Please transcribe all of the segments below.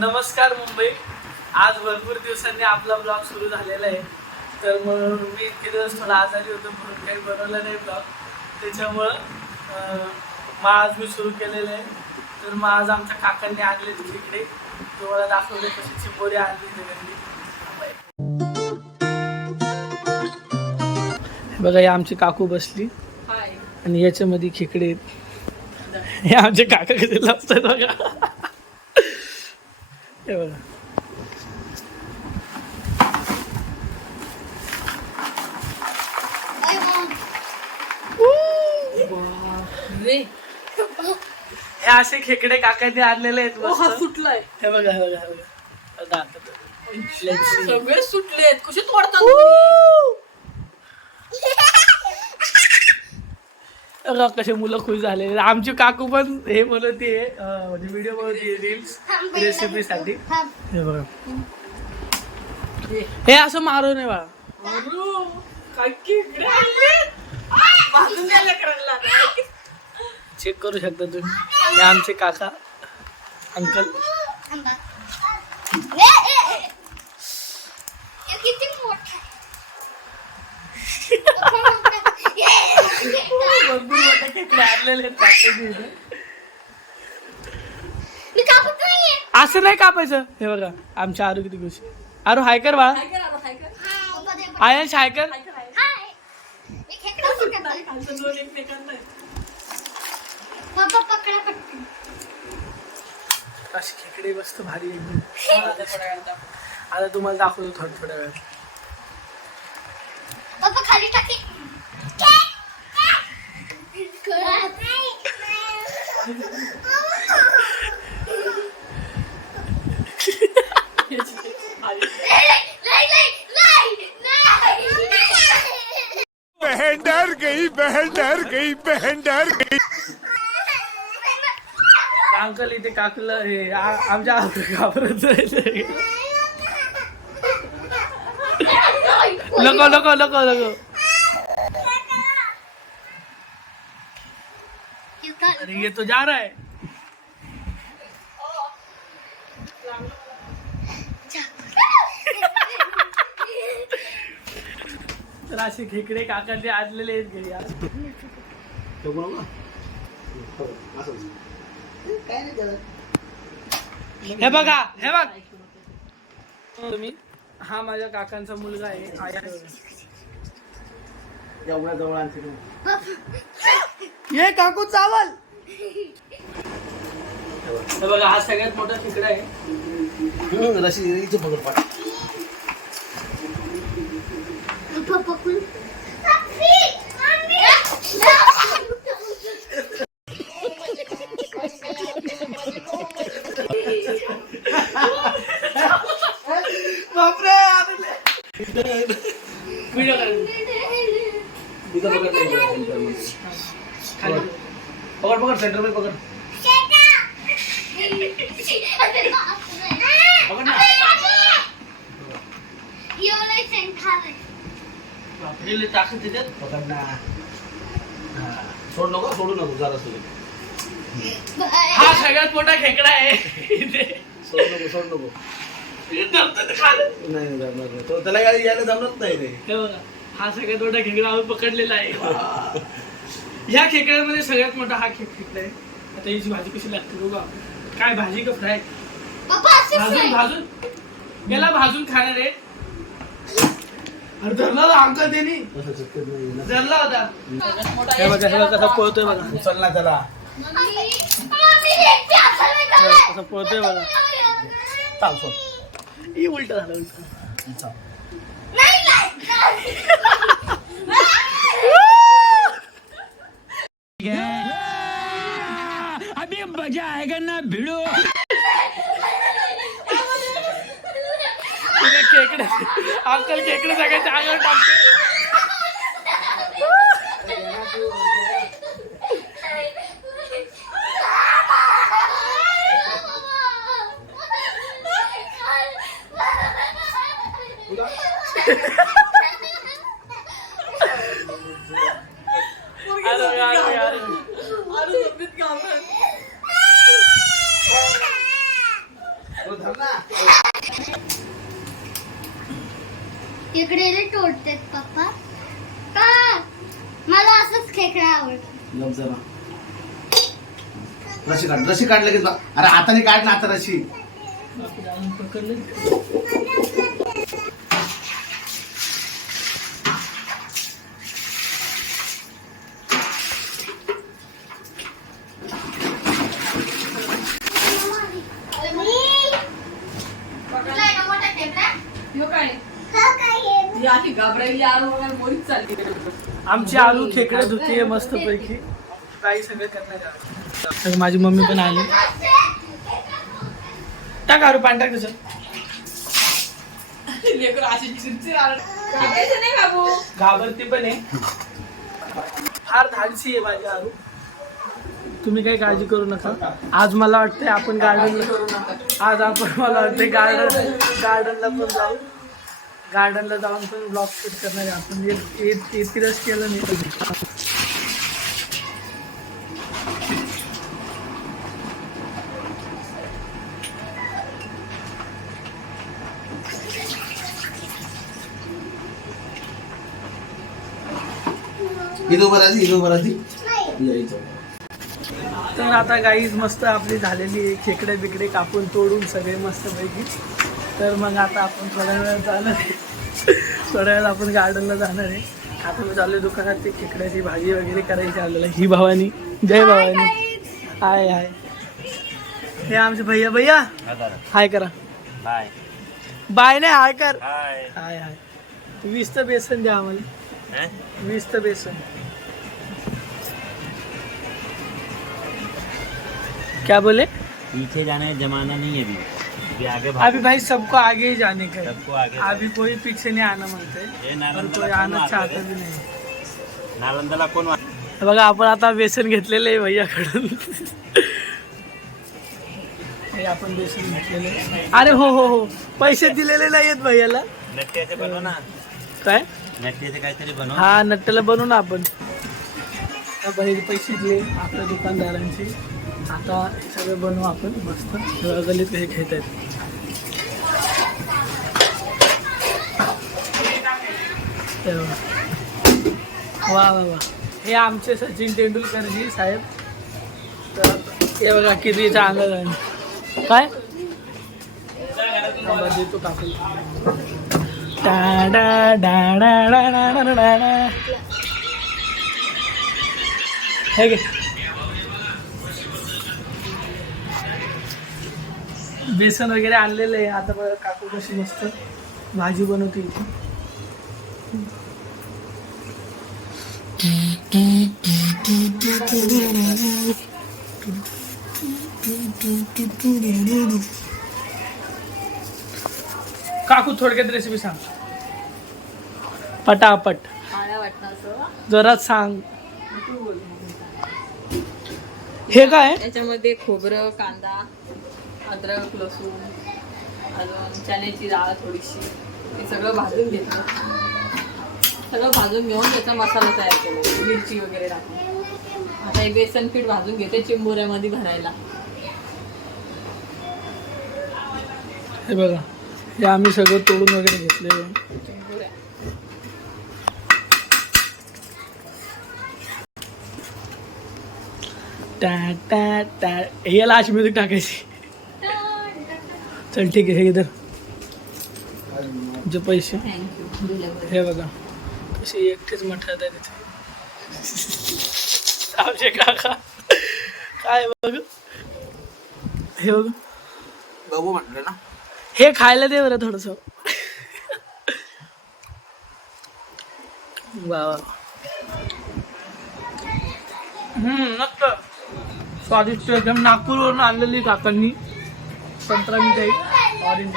नमस्कार मुंबई. आज भरपूर दिवसांनी आपला ब्लॉग सुरू झालेला आहे. तर मग मी इतके दिवस थोडा आजारी होतो म्हणून काही बनवलं नाही ब्लॉग. त्याच्यामुळं मग आज मी सुरू केलेलं आहे. तर मग आज आमच्या काकांनी आणले तिकडे तुम्हाला दाखवले कशी चिंबोरी आणली तिकडे. बघा ही आमची काकू बसली आणि याच्यामध्ये खेकडे आहेत. हे आमचे काका कसे लावतात बघा. हे बघा हे असे खेकडे काकांनी आणलेले आहेत. सुटलाय हे बघा हे बघा हे बघा सगळे सुटलेत. कसे तोडतात बघा कसे मुलं खुश झालेले. आमची काकू पण हे बनवते म्हणजे व्हिडिओ बनवते रील्स रेसिपीसाठी. हे बघा हे असं मारू नये बाळा. चेक करू शकता तुम्ही. हे आमचे काका अंकल. किती मोठा भरपूर मोठे खेकडे आणलेले आहेत काकांनी इथे. मी कापत नाहीये. असं नाही कापायचं. हे बघा आमच्या आरू किती खुश. आरू हाय कर बाळा. आयश हाय कर. हाय. मी खेकडा पकडतोय. पप्पा पकडा पटकन. अशी खेकडे मस्त भारी एकदम. आता तुम्हाला दाखवतो थोड्या वेळात. पप्पा खाली टाकी. बहन डर गई, बहन डर गई, बहन डर गई. अंकल इथे काकलं हे आमच्या घाबरत नको नको नको नको. अरे ये तो जा रहा है. तर असे खेकडे काकांनी आणलेले आहेत घरी आज. हे बघा हे बघ तुम्ही. हा माझ्या काकांचा मुलगा आहे. एवढ्या जवळ आणते हे काकू चावल. हे बघा हा सगळ्यात मोठा खेकडा आहे. रशी पकड पाठ. बापरे व्हिडिओ पकड पकड सेंटर मध्ये पकड. पकड ना. बापरे ताकद देतात. पकड ना. सोड नको सोडू नको जरा सोड. हा सगळ्यात मोठा खेकडा आहे. सोड नको सोड नको. नाही जमणार नाही. तो त्याला यायला जमत नाही रे. हे बघा हा सगळ्यात मोठा खेकडा आम्ही पकडलेला आहे. ह्या खेकड्यामध्ये सगळ्यात मोठा हा खेकडा आहे. आता हिची भाजी कशी लागते बघा. काय भाजी का फ्राय. भाजून भाजून याला भाजून खाणार आहे. अरे धरला होता अंकल त्यांनी. धरला होता. हे बघा हे बघा कसा पळतोय बघा. उचल ना त्याला. कसं पळतोय बघा. चाल सोड. ही उलट झालं उलट. चाल. अभी मजा आएगा ना भिड़ो. खेकडे अंकल खेकडे सगळ्याच्या अंगावर टाकते. इकडे तोडतात पप्पा का मला असंच खेकडा आवडतं. जरा रशी काढ लगेच अरे हाताने काढ ना आता रशी. पकडलं आमची आलू खेकडे धुतीये मस्त पैकी. काही सगळं करणार. माझी मम्मी पण आली. टाक आरू पाणी टाक त्याच्यात. घाबरती पण आहे. फार धाडसी आहे माझी आरू. तुम्ही काही काळजी करू नका. आज मला वाटतंय आपण मला वाटतंय गार्डनला पण जाऊ. गार्डनला जाऊन पण ब्लॉग शूट करणार आहे आपण. इतकीच केलं नाही कधी. तर आता गाईज मस्त आपली झालेली खेकडे बिकडे कापून तोडून सगळे मस्त पैकी. तर मग आता आपण थोड्या वेळात जाणार आहे. थोड्या वेळात आपण गार्डनला जाणार आहे. आता मी चाललोय दुकानात ते खेकड्याची भाजी वगैरे करायची आलेलं. ही भवानी. जय भवानी. हाय हाय. हे आमचे भैया हाय करा. बाय बाय नाही हाय कर. हाय हाय. 20 तर बेसन द्या आम्हाला. 20 तर बेसन. क्या बोले? पीछे जाने का जमाना नहीं है अभी आगे अभी भाई सबको आगे ही जाने का. सबको आगे अभी कोई पीछे नहीं आना म्हणते. और कोई आना चाहता भी नाही. नालंदाला कोण बघा आपण आता बेसन घेतलेलं आहे भैयाकडून. हे आपण बेसन घेतलेले. अरे हो पैसे दिलेले नाहीत भैयाला. नट्ट्याचे बनव ना. काय नट्ट्याचे काहीतरी बनव. हा नट्ट्याला बनवू ना आपण. पैसे दिले आपल्या दुकानदारांची. आता सगळं बनवू आपण मस्त. गलीत हे खेळत आहेत. वा वा वा. हे आमचे सचिन तेंडुलकरजी साहेब. तर हे बघा किती चांगलं आहे. काय देतो कापून. हे घे. बेसन वगैरे आणलेलं आहे. आता बघा काकू कशी मस्त भाजी बनवते. काकू थोडक्यात रेसिपी सांग पटापट. जरा सांग. हे काय? त्याच्यामध्ये खोबरं, कांदा, अद्रक, लसूण, अजून चण्याची डाळ थोडीशी, हे सगळं भाजून घेतलं. सगळं भाजून घेऊन त्याचा मसाला तयार केला, मिरची वगैरे टाकून. आता हे बेसन पीठ भाजून घेते चिंबोऱ्यामध्ये भरायला. हे बघा हे आम्ही सगळं तोडून वगैरे घेतलेलं आहे. चिंबोऱ्या याला अशी म्युझिक टाकायची. चल ठीक आहे. हे इधर जे पैसे हे बघा कसे एकटेच मठात आहे तिथे. आमचे काका काय बघ. हे बघ बघू म्हटलं ना. हे खायला दे बरं थोडस. वा मस्त स्वादिष्ट एकदम. नागपूरवरून आणलेली काकांनी संत्रा मिठाई ऑरेंज.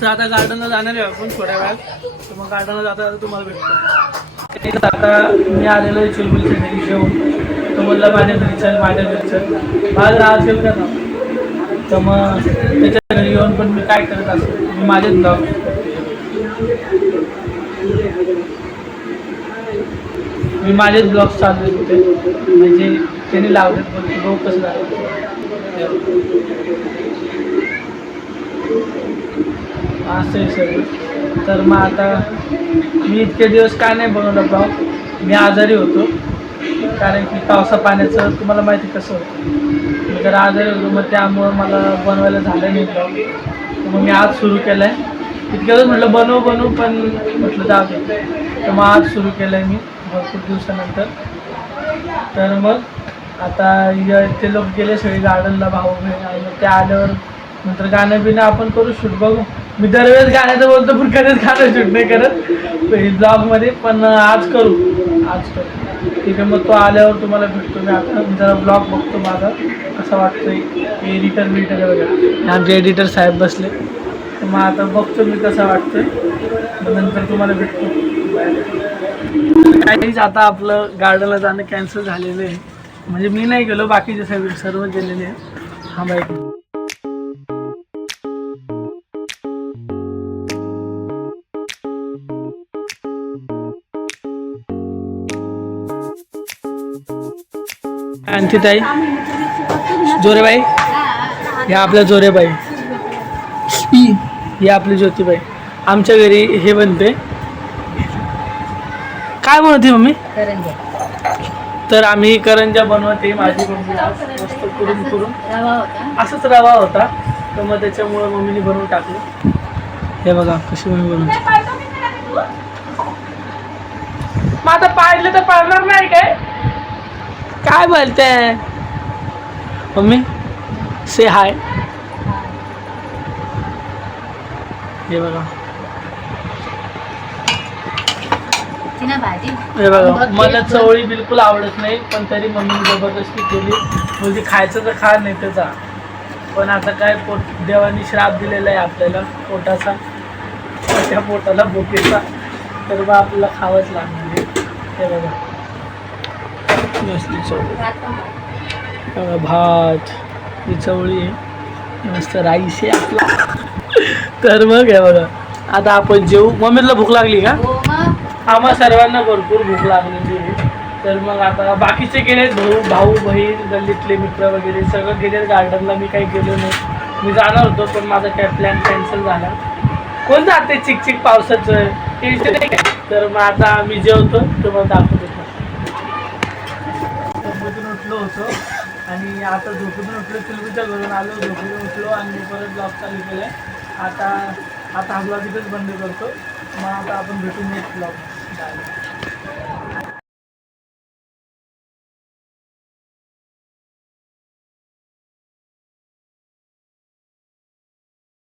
तर आता गार्डनला जाणार आहे आपण थोड्या वेळात. तर मग गार्डनला जाता तुम्हाला भेटतो. आता मी आलेलो आहे चुलबुलच्या घरी घेऊन. तो म्हणला माझ्या घरी चल माझ्या घरी चल. माझं राहा असेल का ना. तर मग त्याच्या घरी येऊन पण मी काय करत असतो मी माझेच ब्लॉग चालू होते. म्हणजे त्यांनी लावलेत पण बघू कसं झालं. असं आहे सगळं. तर मग आता मी इतके दिवस का नाही बनवलं ब्लॉग, मी आजारी होतो कारण की पावसा पाण्याचं तुम्हाला माहिती कसं होतं, मी जर आजारी होतो मग त्यामुळं मला बनवायला झालं नाही ब्लॉग. मग मी आज सुरू केलं आहे. इतक्या दिवस म्हटलं बनवू पण म्हटलं जाऊ दे, तर मग आज सुरू केलं आहे मी भरपूर दिवसानंतर. तर मग आता ते लोक गेले सगळे गार्डनला, भाऊ बहीण, आणि मग ते आल्यावर नंतर गाणं बिणं आपण करू शूट. बघू, मी दरवेळेस गाण्याचं बोलतो पण कधीच गाणं शूट नाही करत ब्लॉगमध्ये, पण आज करू. ठीक आहे. मग तो आल्यावर तुम्हाला भेटतो. मी आता जरा ब्लॉग बघतो माझा कसा वाटतोय. एडिटर वगैरे आमचे एडिटर साहेब बसले, तर मग आता बघतो मी कसा वाटतोय, मग नंतर तुम्हाला भेटतो. काहीच आता आपलं गार्डनला जाणं कॅन्सल झालेलं आहे. म्हणजे मी नाही गेलो, बाकीचे सर्व गेलेले आहे. हा बाई, आणखी ताई, जोरेबाई, ह्या आपल्या जोरेबाई, ही आपली ज्योतिबाई. आमच्या घरी हे बनते, काय बनवते मम्मी? तर आम्ही करंजा बनवते. माझी मम्मी आज मस्त करून असंच रवा होता, तर मग त्याच्यामुळं मम्मीने बनवून टाकलं. हे बघा कशी मम्मी बनवते. मग आता पाहिलं तर पाळणार नाही काय बोलते मम्मी? से हाय. हे बघा, हे बघा, मला चवळी बिलकुल आवडत नाही, पण तरी मम्मीने जबरदस्ती केली. म्हणजे खायचं तर खा, नाही तर जा. पण आता काय, देवानी श्राप दिलेला आहे आपल्याला पोटाचा, त्या पोटाला भुकेचा, तर मग आपल्याला खावंच लागणार. हे बघा, मस्त चवळी, भात, ही चवळी आहे, मस्त राईस आहे आपला. तर मग हे बघा, आता आपण जेवू. मम्मीला भूक लागली का? आम्हा सर्वांना भरपूर भूक लागलेली आहे. तर मग आता बाकीचे गेले, भाऊ बहीण, गल्लीतले मित्र वगैरे सगळं गेले गार्डनला. मी काही गेलो नाही. मी जाणार होतो पण माझा काय प्लॅन कॅन्सल झाला. कोण जाते चिकचिक पावसाचं, टेन्शन नाही काय. तर मग आता आम्ही जेवतो, तुम्हाला दाखवतो. झोपेतून उठलो होतो आणि आता झोपेतून उठलो, चुलबीच्या घरून आलो, झोपेतून उठलो आणि मी परत ब्लॉग चालू केलं आहे. आता हा ब्लॉग इथेच बंद करतो. मग आता आपण भेटून नेक्स्ट ब्लॉग.